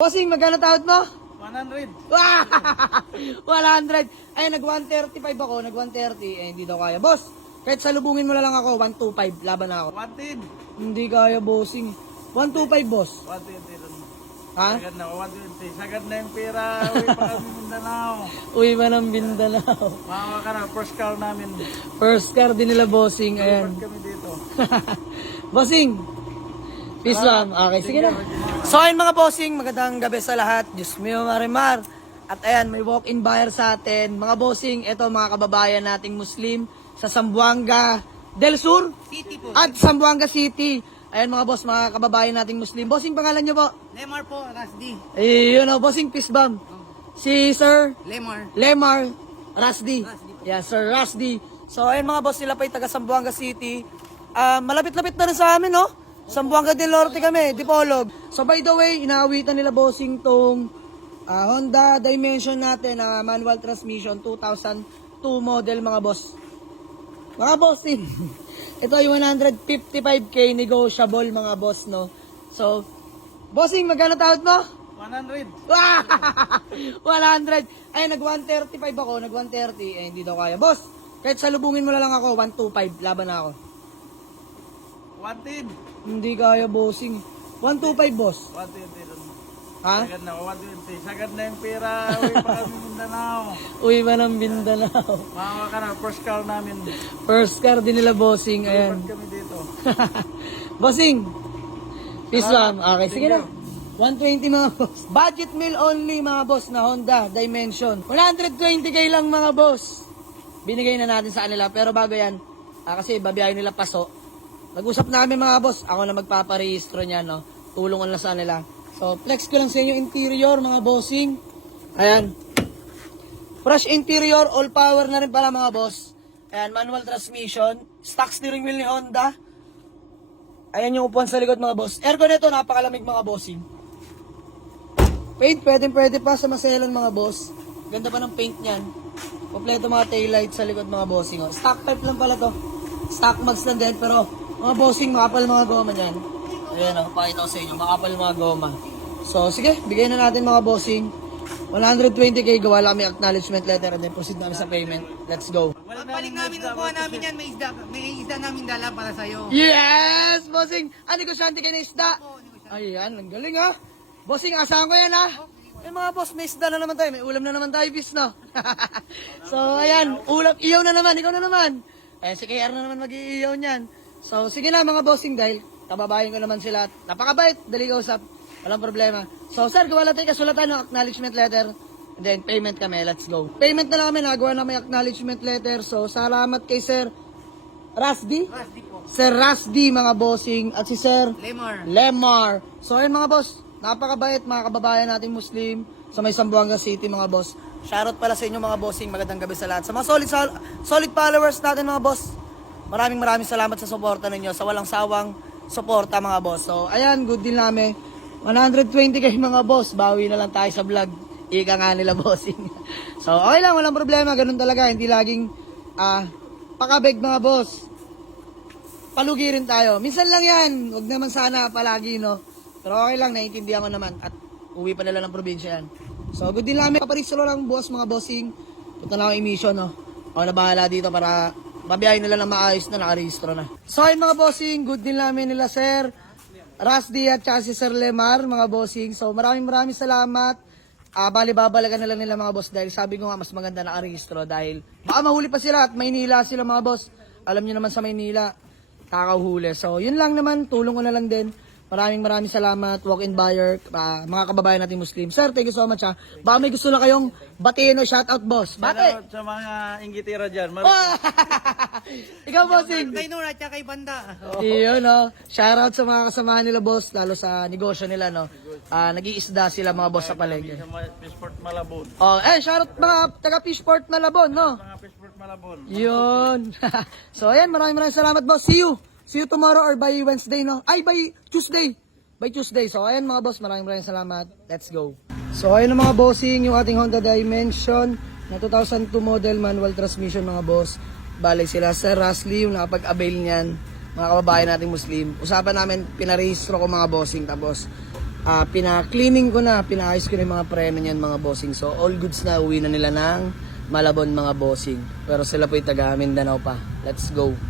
Bossing, magkano tawad mo? 100. 100. Ay, nag-135 ako, nag-130. Eh, hindi daw kaya. Boss, kahit salubungin mo na lang ako, 125. Laban na ako. 110. Hindi kaya, bossing. 125, boss. 120. Ha? Sagad na, 120. Sagad na yung pera. Uwi pa kami Mindanao. Uwi ba ng Mindanao? Makawa ka na, first car namin. First car din nila, bossing. Ayan. Lipat kami dito. Bossing, peace lang. Okay, sige na. So ayun mga bossing, magandang gabi sa lahat. Diyos mio, Marimar. At ayan, may walk-in buyer sa atin. Mga bossing, ito mga kababayan nating Muslim sa Zamboanga del Sur City po. at Zamboanga City. Ayan mga boss, mga kababayan nating Muslim. Bossing, pangalan nyo po? Lemar po, Rasdi. Ayun o, bossing, peace bomb. Si Sir Lemar. Lemar Rasdi. Yes, Sir Rasdi. So, ayun mga boss, sila pa yung taga Zamboanga City. Malapit-lapit na rin sa amin, no? Zamboanga del Norte kami, Dipolog. So, by the way, inaawitan nila bossing tong Honda Dimension natin na manual transmission 2002 model mga boss. Mga bossing, ito yung 155k negotiable mga boss, no? So, bossing, magkano tawad mo? 100. 100. Ay, nag-135 ako, nag-130. Eh, hindi daw kaya. Boss, kahit salubungin mo na lang ako, 125. Laban na ako. 110. Hindi kaya, bossing. 125, boss. 120. Ha? Sagad na, 120. Sagad na yung pera. Uwi pa kami Mindanao. Uwi ba ng Mindanao? Makawa ka na, first car namin. First car din nila, bossing. Ayan. Lipat kami dito. Bossing, peace lang. Okay, sige na. 120 mga boss. Budget meal only mga boss na Honda Dimension. 120k lang mga boss. Binigay na natin sa kanila. Pero bago yan, kasi babiyahin nila paso. Nag-usap namin mga boss. Ako na magpaparehistro niya, no? Tulungan lang sa kanila. So, flex ko lang sa inyo interior mga bossing. Ayan. Fresh interior, all power na rin pala mga boss. Ayan, manual transmission. Stock steering wheel ni Honda. Ayan yung upuan sa likod mga boss. Aircon nito, napakalamig mga bossing. Paint, pwede pa sa maselan mga boss. Ganda pa ng paint niyan. Kompleto mga taillight sa likod mga bossing. Oh. Stock type lang pala to. Stock mags lang din, pero mga bossing, makapal mga goma niyan. Ayan o, pakita ko sa inyo, makapal mga goma. So, sige, bigyan na natin mga bossing. 120k, gawa lang kami acknowledgement letter and then proceed namin sa payment. Let's go. Pagbalik namin, kukuha namin yan, may isda namin dala para sa'yo. Yes, bossing! Negosyante kayo ng isda. Ayan, ang galing ha. Bossing, asahan ko yan ha. Eh mga boss, may isda na naman tayo. May ulam na naman tayo, bis, no? So, ayan, ulam, iyaw na naman, ikaw na naman. Eh, si KR na naman mag-iiyaw niyan. So, sige na mga bossing, dahil kababayan ko naman sila. Napakabait, dali kausap. Walang problema. So, sir, gawa lang tayo kasulatan ng acknowledgement letter. And then, payment kami. Let's go. Payment na lang kami. Nagawa na may acknowledgement letter. So, salamat kay Sir Rasdi. Rasdi po. Sir Rasdi, mga bossing. At si Sir Lemar. Lemar. So, ayun mga boss. Napakabait, mga kababayan nating Muslim sa may Zamboanga City, mga boss. Shoutout pala sa inyo, mga bossing. Magandang gabi sa lahat. Sa mga solid followers natin, mga boss. Maraming salamat sa suporta ninyo. Sa walang sawang suporta, mga boss. So, ayan, good deal namin. 120k mga boss, bawi na lang tayo sa vlog. Ika nga nila bossing. So, okay lang, walang problema. Ganun talaga, hindi laging pakabeg mga boss. Palugi rin tayo. Minsan lang yan, huwag naman sana palagi, no? Pero okay lang, naiintindihan ko naman. At uwi pa nila ng probinsya yan. So, good din namin. Paparistro lang boss, mga bossing. Punta na ako emission, no? Ako na bahala dito para mabiyahin nila ng maayos na nakarehistro na. So, ayun mga bossing, good din namin nila, sir Rasdi at saka si Sir Lemar, mga bossing. So, maraming salamat. Babalikan na lang nila mga boss dahil sabi ko nga mas maganda nakarehistro dahil baka mahuli pa sila at Maynila sila mga boss. Alam niyo naman sa Maynila, kakahuli. So, yun lang naman. Tulong ko na lang din. Maraming salamat, walk-in buyer, mga kababayan natin Muslim. Sir, thank you so much ha. Baka may gusto na kayong batiin o shoutout boss. Bate! Shoutout sa mga inggitira dyan. Ikaw bossing! Kay Nora at kay Banda. Iyon no. Shoutout sa mga kasamahan nila boss, lalo sa negosyo nila no. Nag-iisda sila mga boss sa palengke. Sa Fishport Malabon. Oh, shoutout mga taga Fishport Malabon no. Mga Fishport Malabon. Yun. So ayan, maraming salamat boss. See you. See you tomorrow or by Wednesday, no? Ay, by Tuesday. By Tuesday. So, ayan mga boss, maraming salamat. Let's go. So, ayan mga bossing, yung ating Honda Dimension na 2002 model manual transmission mga boss. Bale sila Sir Rasli, yung nakapag-avail niyan, mga kababayan nating Muslim. Usapan namin, pinarehistro ko mga bossing. Tapos, pina-cleaning ko na, pinaayos ko na yung mga preno niyan mga bossing. So all goods na, uwi na nila ng Malabon mga bossing. Pero sila po'y taga Mindanao pa. Let's go.